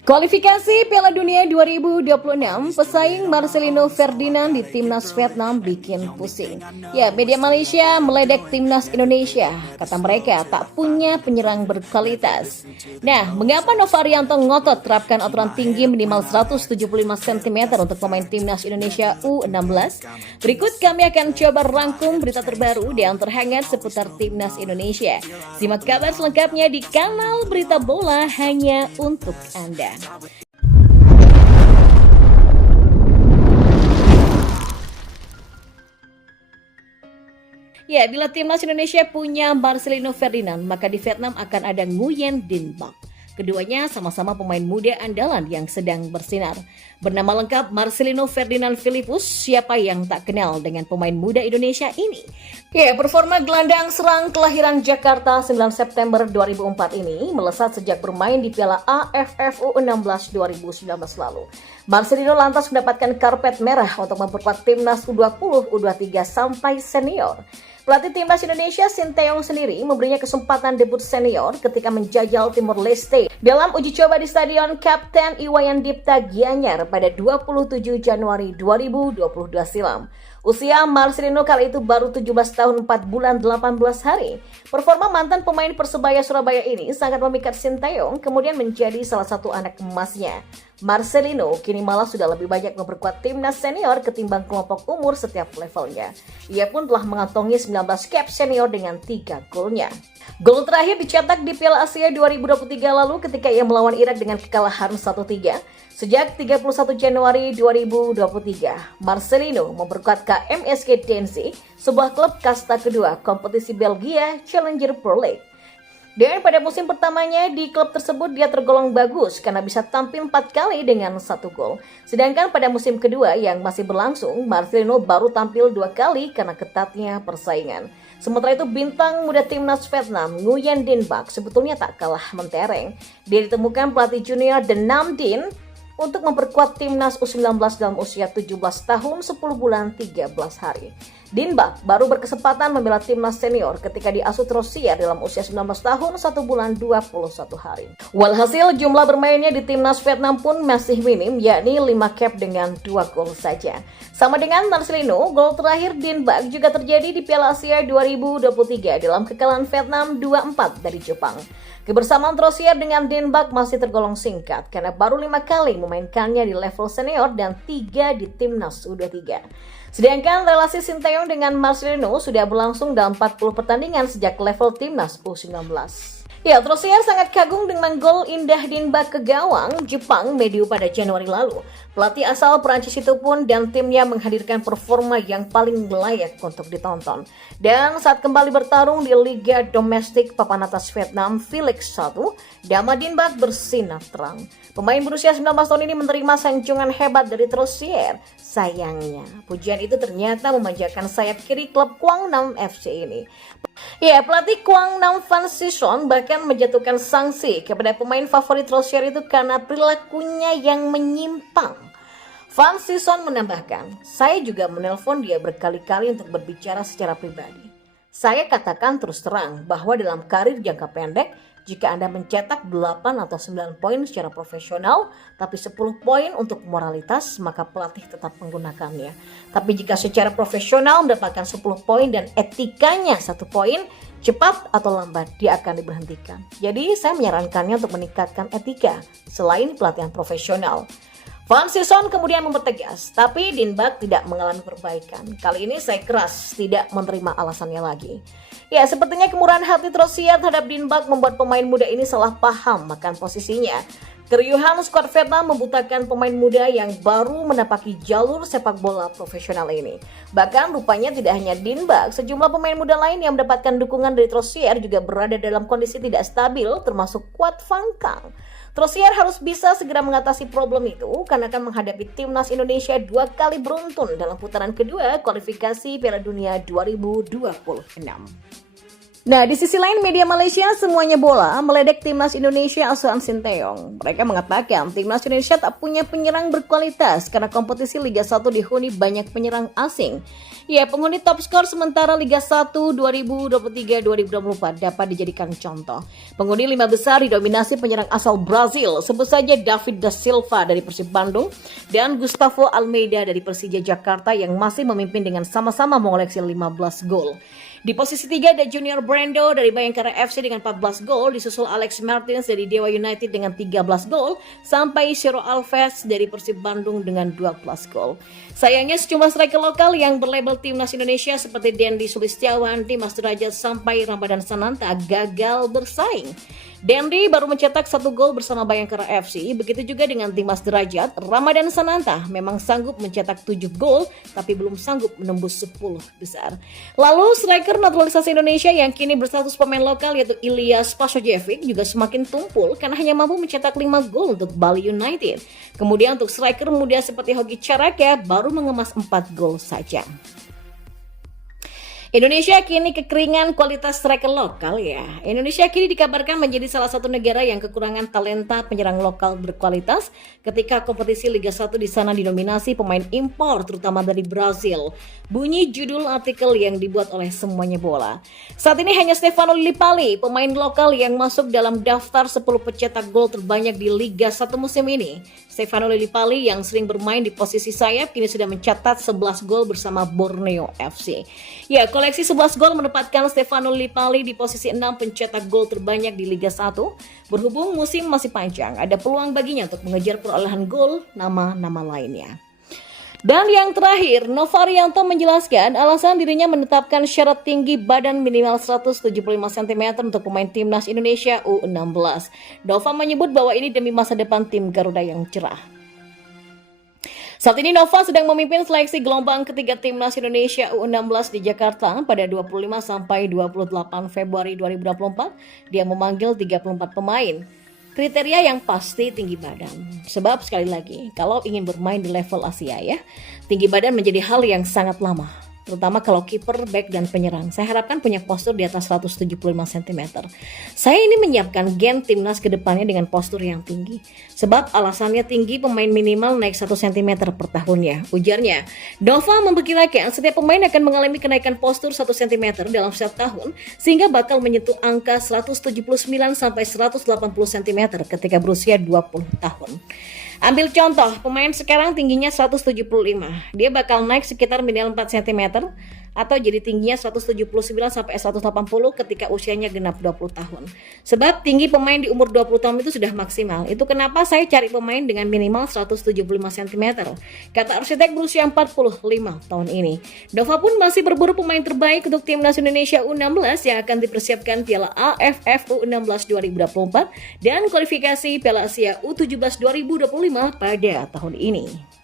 Kualifikasi Piala Dunia 2026, pesaing Marcelino Ferdinand di Timnas Vietnam bikin pusing. Ya, media Malaysia meledek Timnas Indonesia. Kata mereka tak punya penyerang berkualitas. Nah, mengapa Novarianto ngotot terapkan aturan tinggi minimal 175 cm untuk pemain Timnas Indonesia U16? Berikut kami akan coba rangkum berita terbaru dan terhangat seputar Timnas Indonesia. Simak kabar selengkapnya di kanal Berita Bola hanya untuk Anda. Ya, bila Timnas Indonesia punya Marcelino Ferdinand, maka di Vietnam akan ada Nguyen Dinh Bach. Keduanya sama-sama pemain muda andalan yang sedang bersinar. Bernama lengkap Marcelino Ferdinand Philippus, siapa yang tak kenal dengan pemain muda Indonesia ini? Ya, performa gelandang serang kelahiran Jakarta 9 September 2004 ini melesat sejak bermain di Piala AFF U16 2019 lalu. Marcelino lantas mendapatkan karpet merah untuk memperkuat timnas U20, U23 sampai senior. Pelatih Timnas Indonesia Sinteyong sendiri memberinya kesempatan debut senior ketika menjajal Timor Leste dalam uji coba di Stadion Kapten Iwayan Dipta Gianyar pada 27 Januari 2022 silam. Usia Marcelino kali itu baru 17 tahun 4 bulan 18 hari. Performa mantan pemain Persebaya Surabaya ini sangat memikat Sinteyong, kemudian menjadi salah satu anak emasnya. Marcelino kini malah sudah lebih banyak memperkuat timnas senior ketimbang kelompok umur setiap levelnya. Ia pun telah mengantongi 19 cap senior dengan 3 golnya. Gol terakhir dicetak di Piala Asia 2023 lalu ketika ia melawan Irak dengan kekalahan 1-3. Sejak 31 Januari 2023, Marcelino memperkuat KMSK Denzee, sebuah klub kasta kedua kompetisi Belgia Challenger Pro League. Dan pada musim pertamanya di klub tersebut dia tergolong bagus karena bisa tampil 4 kali dengan 1 gol. Sedangkan pada musim kedua yang masih berlangsung, Marcelino baru tampil 2 kali karena ketatnya persaingan. Sementara itu bintang muda timnas Vietnam, Nguyen Dinh Bach sebetulnya tak kalah mentereng. Dia ditemukan pelatih junior The Nam Dinh untuk memperkuat timnas U19 dalam usia 17 tahun 10 bulan 13 hari. Dinh Bach baru berkesempatan membela timnas senior ketika diasuh Rosier dalam usia 19 tahun 1 bulan 21 hari. Walhasil jumlah bermainnya di timnas Vietnam pun masih minim, yakni 5 cap dengan 2 gol saja. Sama dengan Marcelino, gol terakhir Dinh Bach juga terjadi di Piala Asia 2023 dalam kekalahan Vietnam 2-4 dari Jepang. Kebersamaan Rosier dengan Dinh Bach masih tergolong singkat karena baru 5 kali memainkannya di level senior dan 3 di timnas U23. Sedangkan relasi Sinteyong dengan Marcelino sudah berlangsung dalam 40 pertandingan sejak level timnas U19. Ya, Rosier sangat kagum dengan gol indah Dinh Bach ke gawang Jepang Mediu pada Januari lalu. Pelatih asal Prancis itu pun dan timnya menghadirkan performa yang paling layak untuk ditonton. Dan saat kembali bertarung di Liga Domestik papan atas Vietnam Felix 1, nama Dinh Bach bersinar terang. Pemain berusia 19 tahun ini menerima sanjungan hebat dari Rosier. Sayangnya, pujian itu ternyata memanjakan sayap kiri klub Quang Nam FC ini. Ya, pelatih Quang Nam Van Sison bahkan menjatuhkan sanksi kepada pemain favorit Rosier itu karena perilakunya yang menyimpang. Van Sison menambahkan, saya juga menelpon dia berkali-kali untuk berbicara secara pribadi. Saya katakan terus terang bahwa dalam karir jangka pendek, jika Anda mencetak 8 atau 9 poin secara profesional, tapi 10 poin untuk moralitas, maka pelatih tetap menggunakannya. Tapi jika secara profesional mendapatkan 10 poin dan etikanya 1 poin, cepat atau lambat dia akan diberhentikan. Jadi saya menyarankannya untuk meningkatkan etika selain pelatihan profesional. Van Sison kemudian mempertegas, tapi Dinh Bach tidak mengalami perbaikan. Kali ini saya keras tidak menerima alasannya lagi. Ya, sepertinya kemurahan hati Rosier terhadap Dinh Bach membuat pemain muda ini salah paham makan posisinya. Keriuhan skuad Vietnam membutakan pemain muda yang baru menapaki jalur sepak bola profesional ini. Bahkan rupanya tidak hanya Dinh Bach, sejumlah pemain muda lain yang mendapatkan dukungan dari Rosier juga berada dalam kondisi tidak stabil, termasuk Quat Van Kang. Rosier harus bisa segera mengatasi problem itu karena akan menghadapi timnas Indonesia 2 kali beruntun dalam putaran kedua kualifikasi Piala Dunia 2026. Nah, di sisi lain media Malaysia semuanya bola meledek timnas Indonesia asuhan Sinteyong. Mereka mengatakan timnas Indonesia tak punya penyerang berkualitas karena kompetisi Liga 1 dihuni banyak penyerang asing. Ya, penghuni top skor sementara Liga 1 2023-2024 dapat dijadikan contoh. Penghuni 5 besar didominasi penyerang asal Brazil, sebut saja David da Silva dari Persib Bandung dan Gustavo Almeida dari Persija Jakarta yang masih memimpin dengan sama-sama mengoleksi 15 gol. Di posisi 3 ada Junior Brando dari Bayangkara FC dengan 14 gol, disusul Alex Martins dari Dewa United dengan 13 gol, sampai Ciro Alves dari Persib Bandung dengan 12 gol. Sayangnya sejumlah striker lokal yang berlabel timnas Indonesia seperti Dendi Sulistiawan, Dimas Derajat sampai Ramadan Sananta gagal bersaing. Dendi baru mencetak 1 gol bersama Bayangkara FC, begitu juga dengan Dimas Derajat. Ramadan Sananta memang sanggup mencetak 7 gol, tapi belum sanggup menembus 10 besar. Lalu striker naturalisasi Indonesia yang kini berstatus pemain lokal yaitu Ilyas Pasojevic juga semakin tumpul karena hanya mampu mencetak 5 gol untuk Bali United. Kemudian untuk striker muda seperti Hoki Caraka baru mengemas 4 gol saja. Indonesia kini kekeringan kualitas striker lokal ya. Indonesia kini dikabarkan menjadi salah satu negara yang kekurangan talenta penyerang lokal berkualitas ketika kompetisi Liga 1 di sana didominasi pemain impor terutama dari Brazil. Bunyi judul artikel yang dibuat oleh Semuanya Bola. Saat ini hanya Stefano Lillipali, pemain lokal yang masuk dalam daftar 10 pencetak gol terbanyak di Liga 1 musim ini. Stefano Lillipali yang sering bermain di posisi sayap kini sudah mencatat 11 gol bersama Borneo FC. Ya, koleksi 11 gol menempatkan Stefano Lillipali di posisi 6 pencetak gol terbanyak di Liga 1. Berhubung musim masih panjang, ada peluang baginya untuk mengejar perolehan gol nama-nama lainnya. Dan yang terakhir, Nova Rianto menjelaskan alasan dirinya menetapkan syarat tinggi badan minimal 175 cm untuk pemain timnas Indonesia U16. Nova menyebut bahwa ini demi masa depan tim Garuda yang cerah. Saat ini Nova sedang memimpin seleksi gelombang ketiga timnas Indonesia U16 di Jakarta pada 25 sampai 28 Februari 2024. Dia memanggil 34 pemain. Kriteria yang pasti tinggi badan. Sebab sekali lagi, kalau ingin bermain di level Asia ya, tinggi badan menjadi hal yang sangat lama. Terutama kalau kiper, back, dan penyerang. Saya harapkan punya postur di atas 175 cm. Saya ini menyiapkan gen timnas ke depannya dengan postur yang tinggi. Sebab alasannya tinggi pemain minimal naik 1 cm per tahunnya. Ujarnya, Nova memperkirakan setiap pemain akan mengalami kenaikan postur 1 cm dalam setiap tahun sehingga bakal menyentuh angka 179 sampai 180 cm ketika berusia 20 tahun. Ambil contoh, pemain sekarang tingginya 175. Dia bakal naik sekitar minimal 4 cm atau jadi tingginya 179 sampai 180 ketika usianya genap 20 tahun. Sebab tinggi pemain di umur 20 tahun itu sudah maksimal. Itu kenapa saya cari pemain dengan minimal 175 cm. Kata arsitek berusia 45 tahun ini. Nova pun masih berburu pemain terbaik untuk timnas Indonesia U16 yang akan dipersiapkan Piala AFF U16 2024 dan kualifikasi Piala Asia U17 2025 pada tahun ini.